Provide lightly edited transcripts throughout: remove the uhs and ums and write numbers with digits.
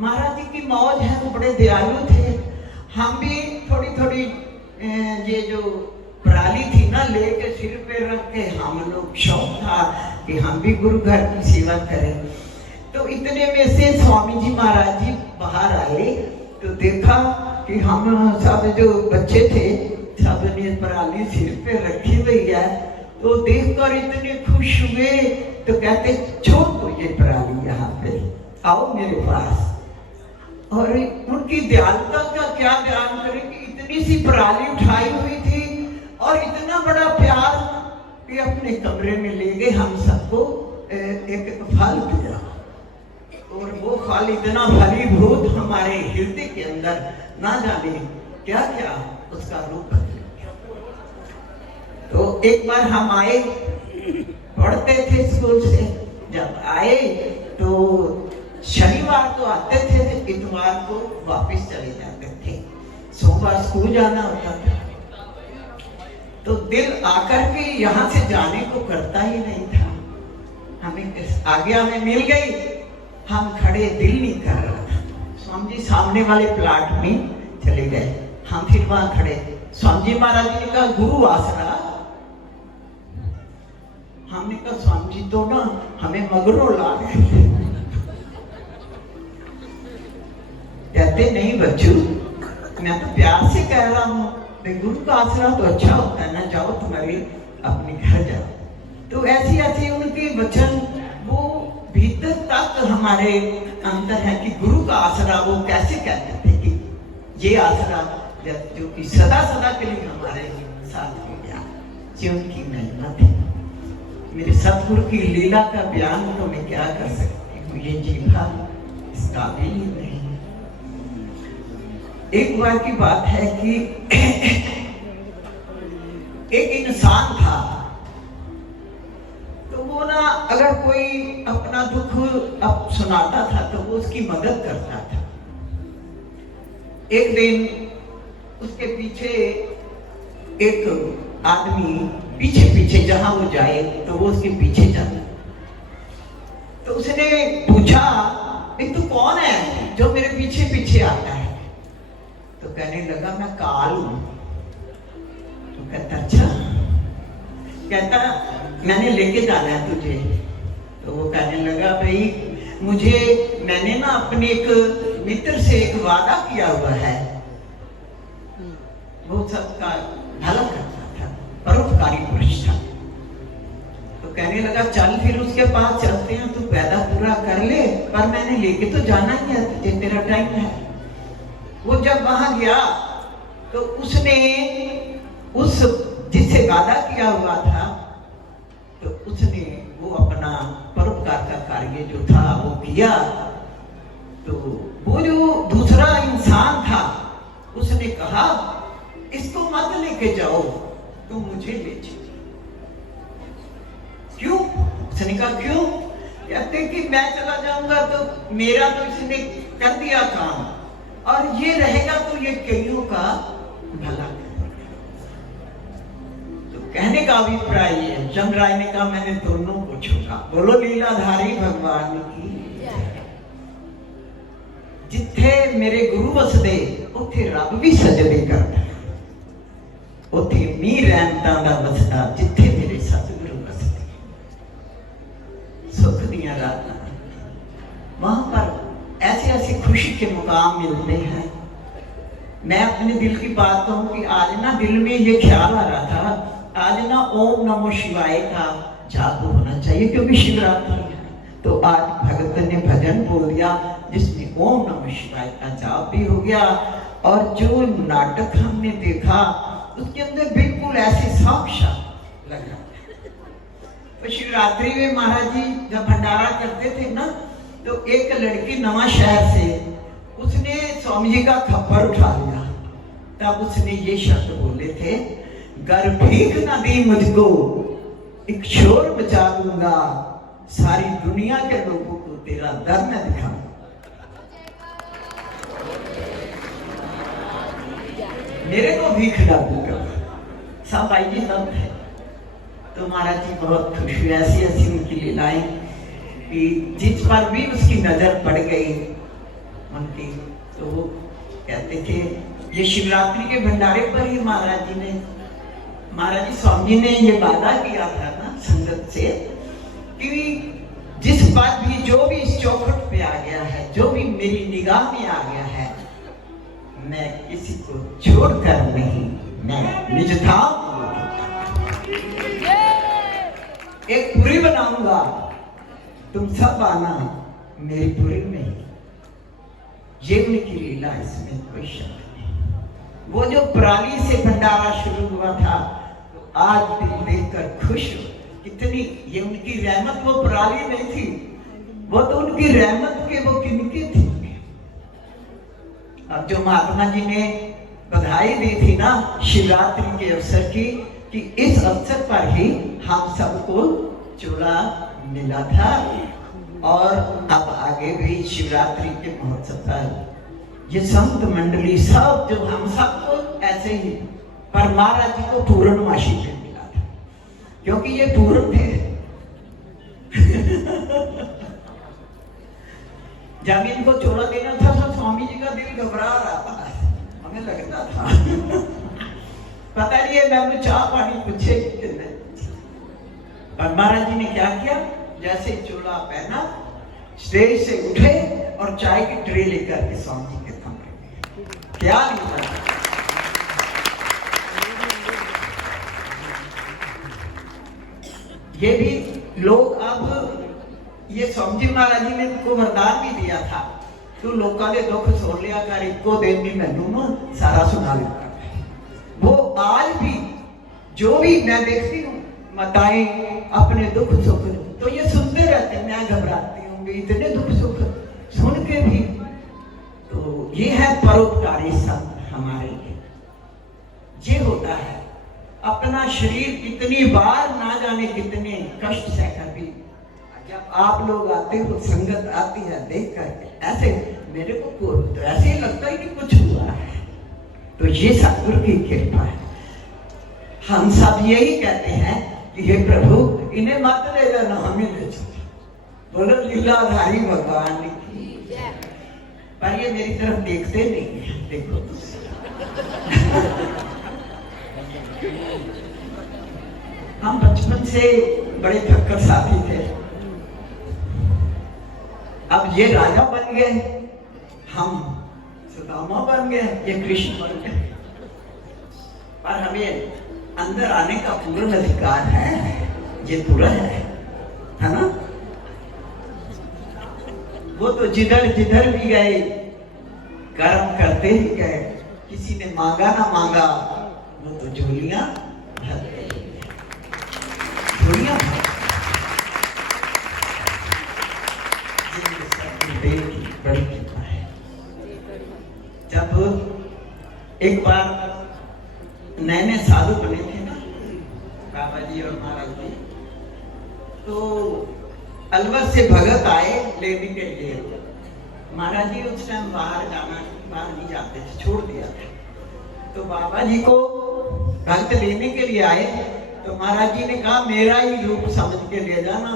महाराज जी की मौज है, वो बड़े दयालु थे। हम भी थोड़ी थोड़ी ये जो पराली थी ना लेके सिर पे रख के हम लोग शौक था कि हम भी गुरु घर की सेवा करें। तो इतने में से स्वामी जी महाराज जी बाहर आए तो देखा कि हम सब जो बच्चे थे सब ने पराली सिर पे रखी हुई है। तो देखकर इतने खुश हुए तो कहते छोड़ दो ये पराली, यहाँ पे आओ मेरे पास। और उनकी दयालुता का क्या ध्यान करें कि इतनी सी पराली उठाई हुई थी और इतना बड़ा प्यार कि अपने कमरे में ले गए, हम सबको एक फल दिया। और वो फल इतना फलीभूत हमारे हृदय के अंदर ना जाने क्या क्या उसका रूप बदल गया। तो एक बार हम आए, पढ़ते थे स्कूल से, जब आए तो शनिवार को आते थे, इतवार को वापस चले जाते थे, सोमवार स्कूल जाना होता था। तो दिल आकर के यहाँ से जाने को करता ही नहीं था। हमें आज्ञा में मिल गई, हम खड़े, दिल नहीं कर रहा था। स्वामी जी सामने वाले प्लाट में चले गए, हम फिर वहां खड़े। स्वामी जी महाराज जी ने कहा गुरु आसरा। हमने कहा स्वामी जी तो ना हमें मगरों ला गए। कहते नहीं बच्चू, मैं तो प्यार से कह रहा हूँ, गुरु का आसरा तो अच्छा होता है ना, जाओ तुम्हारी अपने घर जाओ। तो ऐसी ऐसी उनके वचन वो भीतर तक हमारे अंदर है कि गुरु का आसरा वो कैसे कहते थे कि ये आसरा जो कि सदा सदा के लिए हमारे साथ हो गया, जो उनकी महिमा थी। मेरे सतगुरु की लीला का बयान तो मैं क्या कर सकती हूँ, ये जीवा इस काबिल ही नहीं। एक बार की बात है कि एक इंसान था, तो वो ना अगर कोई अपना दुख अब सुनाता था तो वो उसकी मदद करता था। एक दिन उसके पीछे एक आदमी पीछे पीछे जहां वो जाए तो वो उसके पीछे जाता। तो उसने पूछा तू कौन है जो मेरे पीछे पीछे आता है? तो कहने लगा मैं काल हूं। तो कहता अच्छा, कहता मैंने लेके जाना है तुझे। तो वो कहने लगा भाई मैंने ना अपने एक मित्र से एक वादा किया हुआ है, वो सबका भला करता था, परोपकारी पुरुष था। तो कहने लगा चल फिर उसके पास चलते हैं, तू पैदा पूरा कर ले, पर मैंने लेके तो जाना ही है तुझे, तेरा टाइम है। वो जब वहां गया तो उसने उस जिससे वादा किया हुआ था तो उसने वो अपना परोपकार का कार्य जो था वो किया। तो वो जो दूसरा इंसान था उसने कहा इसको मत लेके जाओ, तो मुझे ले चलो। क्यों? उसने कहा क्यों? कहते कि मैं चला जाऊंगा तो मेरा तो इसने कर दिया काम, और ये रहेगा तो ये कईयों का भला करेगा। तो कहने का अभिप्राय है, जमराय ने कहा मैंने दोनों को छोड़ा। बोलो लीलाधारी भगवान की। जिथे मेरे गुरु वसदे उथे रब भी सजदे करता, उथे मीर रहमतां दा वसदा जिथे मेरे सतगुरु वसदे। सुख दियां रातां वहां पर ऐसे ऐसे खुशी के मुकाम मिलते हैं। मैं अपने दिल की बात कहूं कि आज ना दिल में ये ख्याल आ रहा था, आज ना ओम नमो शिवाय का जाप होना चाहिए क्योंकि शिवरात्रि है। तो आज भगत ने भजन बोल दिया जिसमें ओम नमो शिवाय का जाप भी हो गया। और जो नाटक हमने देखा उसके अंदर बिल्कुल ऐसे साक्षात लगा। तो शिवरात्रि में महाराज जी जब भंडारा करते थे ना, तो एक लड़की नवा शहर से उसने स्वामी जी का खप्पर उठा लिया। तब उसने ये शब्द बोले थे, गर भीख न दी मुझको एक शोर मचा दूंगा, सारी दुनिया के लोगों को तेरा दर न दिखा। मेरे को भीख न दूंगा। सब भाई जी सब है। तो महाराज जी बहुत खुश हुए। ऐसी ऐसी उनकी लीलाएं कि जिस पर भी उसकी नजर पड़ गई उनकी। तो वो कहते थे, ये शिवरात्रि के भंडारे पर ही महाराज जी स्वामी जी ने ये वादा किया था ना संगत से कि जिस बात भी जो भी इस चौखट पे आ गया है, जो भी मेरी निगाह में आ गया है, मैं किसी को छोड़कर नहीं, मैं निज धाम एक पुरी बनाऊंगा, तुम सब आना मेरी पुरी में। ये उनकी लीला, इसमें कोई शक नहीं। वो जो पराली से भंडारा शुरू हुआ था, तो आज दिल देखकर खुश हो। कितनी ये उनकी रहमत, वो पराली नहीं थी, वो तो उनकी रहमत के वो किनके थे। अब जो महात्मा जी ने बधाई दी थी ना शिवरात्रि के अवसर की, कि इस अवसर पर ही हम सबको चूड़ा मिला था, और अब आगे भी शिवरात्रि के महोत्सव पर ये संत मंडली सब जो हम सबको ऐसे ही, पर महाराज जी को पूर्णमासी पे मिला था, क्योंकि ये पूर्ण थे। जब इनको चोला देना था तो स्वामी जी का दिल घबरा रहा था, हमें लगता था पता नहीं है मैं चाह पानी पूछे कि नहीं। पर महाराज जी ने क्या किया, जैसे चोला पहना, स्टेज से उठे और चाय की ट्रे लेकर के स्वामी जी के कमरे में, क्या नहीं। ये भी लोग, अब ये स्वामी जी महाराज जी ने उनको वरदान भी दिया था, तू लोगों के दुख सुन लिया कर, इको दिन भी मैनू सारा सुना लिया। वो आज भी जो भी मैं देखती हूँ माताएं अपने दुख सुख तो ये सुनते रहते हैं, मैं घबराती हूँ इतने दुख सुख सुन के भी। तो ये है परोपकारी संत हमारे लिए। ये होता है अपना शरीर कितनी बार ना जाने कितने कष्ट सहकर भी, जब आप लोग आते हो, संगत आती है, देख करके ऐसे मेरे को तो ऐसे ही लगता है कि कुछ हुआ है। तो ये सतगुरु की कृपा है। हम सब यही कहते हैं कि हे प्रभु इन्हें मत ले जाना, हमें ले जाओ। बोलो लीलाधारी भगवान की। पर ये मेरी तरफ देखते नहीं है, देखो हम बचपन से बड़े थक्कर साथी थे, अब ये राजा बन गए, हम सुदामा बन गए, ये कृष्ण बन गए। पर हमें अंदर आने का पूर्ण अधिकार है, ये पूरा है ना। वो तो जिधर जिधर भी गए कर्म करते ही गए, किसी ने मांगा ना मांगा, वो तो झोलियां भरते झोलियां बड़ी कृपा है। जब एक बार नए नए साधु बने थे ना बाबा जी और महाराज जी, तो अलवर से भगत आए लेने के लिए। महाराज जी उस टाइम बाहर नहीं जाते थे, छोड़ दिया था। तो बाबा जी को भक्त लेने के लिए आए, तो महाराज जी ने कहा मेरा ही रूप समझ के ले जाना,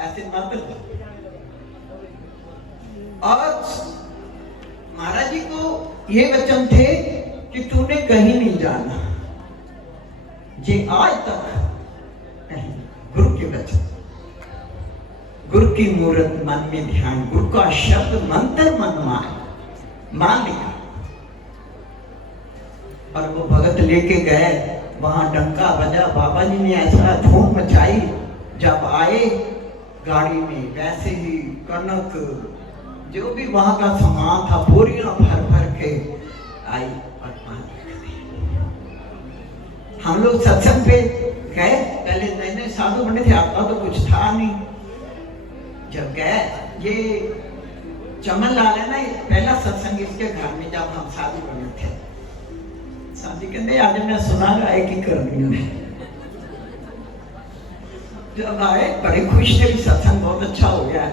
ऐसे मत लो। और महाराज जी को ये वचन थे कि तूने कहीं नहीं जाना, ये आज तक नहीं। गुरु के वचन, गुरु की मूर्त मन में ध्यान, गुरु का शब्द मंत्र मन मान लिया। और वो भगत लेके गए, वहां डंका बजा, बाबा जी ने ऐसा धूम मचाई। जब आए गाड़ी में, वैसे ही कनक जो भी वहां का सामान था बोरियां भर भर के आई और हम लोग सत्संग पे गए। पहले नए नए साधु बने थे, आपका तो कुछ था नहीं। जब गए, ये चमन लाल है ना, पहला सत्संग इसके घर में जब हम साधु बने थे। साधु कहते आज मैं सुना गाय की करनी है। जब आए बड़े खुश थे, सत्संग बहुत अच्छा हो गया।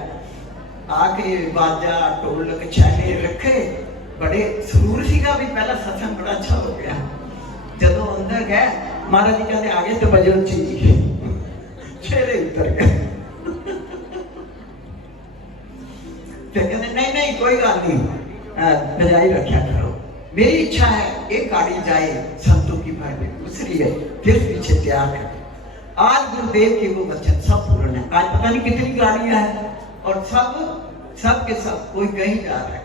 आके बाजा ढोलक छाले रखे, बड़े सुरूर सीगा भी पहला सत्संग बड़ा अच्छा हो गया। जब अंदर गए, महाराज जी कहते आगे तो बजन चाहिए, चेहरे उतर गए। फिर कहते नहीं नहीं कोई गल नहीं, बजाय रखा करो, मेरी इच्छा है एक गाड़ी जाए संतों की भर में दूसरी है फिर पीछे तैयार कर। आज गुरुदेव के वो वचन सब पूर्ण है। आज पता नहीं कितनी गाड़ियां हैं और सब के सब कोई कहीं जा रहा है।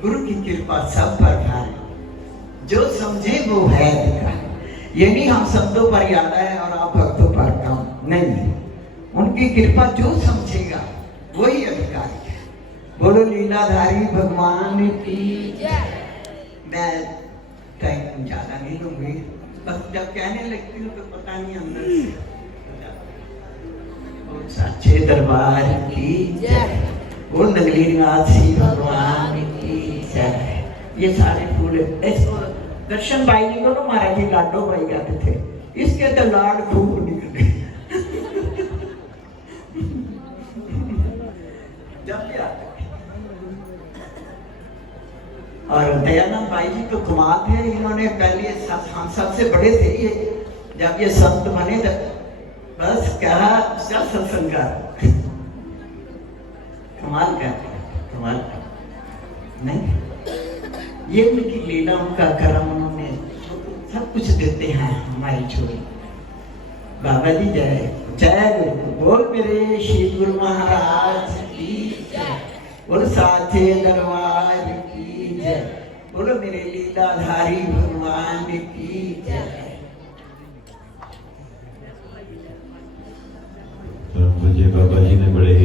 गुरु की कृपा सब पर है, जो समझे वो है। ये नहीं हम संतों पर यादा है और आप भक्तों पर कम नहीं, उनकी कृपा जो समझेगा वही अधिकारी है। बोलो लीलाधारी भगवान की जय। मैं टाइम ज्यादा नहीं लूंगी, बस जब कहने लगती हूँ तो पता नहीं अंदर से सच्चे दरबार की जय। बोल नगली निवासी भगवान की जय। ये सारे फूल इसको दर्शन भाई जी को महाराज जी लाडो भाई कहते थे, इसके तो लाड खूब निकले। जब भी आते और दयानंद भाई जी तो कमाल थे, इन्होंने पहले हम सबसे बड़े थे ये, जब ये संत बने तो बस कहा चल सत्संग कर। कमाल करते कमाल नहीं, ये उनकी लीला उनका कर्म, उन्होंने सब कुछ देते हैं हमारी छोरी। बाबा जी जय जय गुरु। बोल मेरे श्री गुरु महाराज की जय। बोल साचे दरबार की जय। बोलो मेरे लीलाधारी भगवान की जय। मुझे बाबा जी ने बड़े ही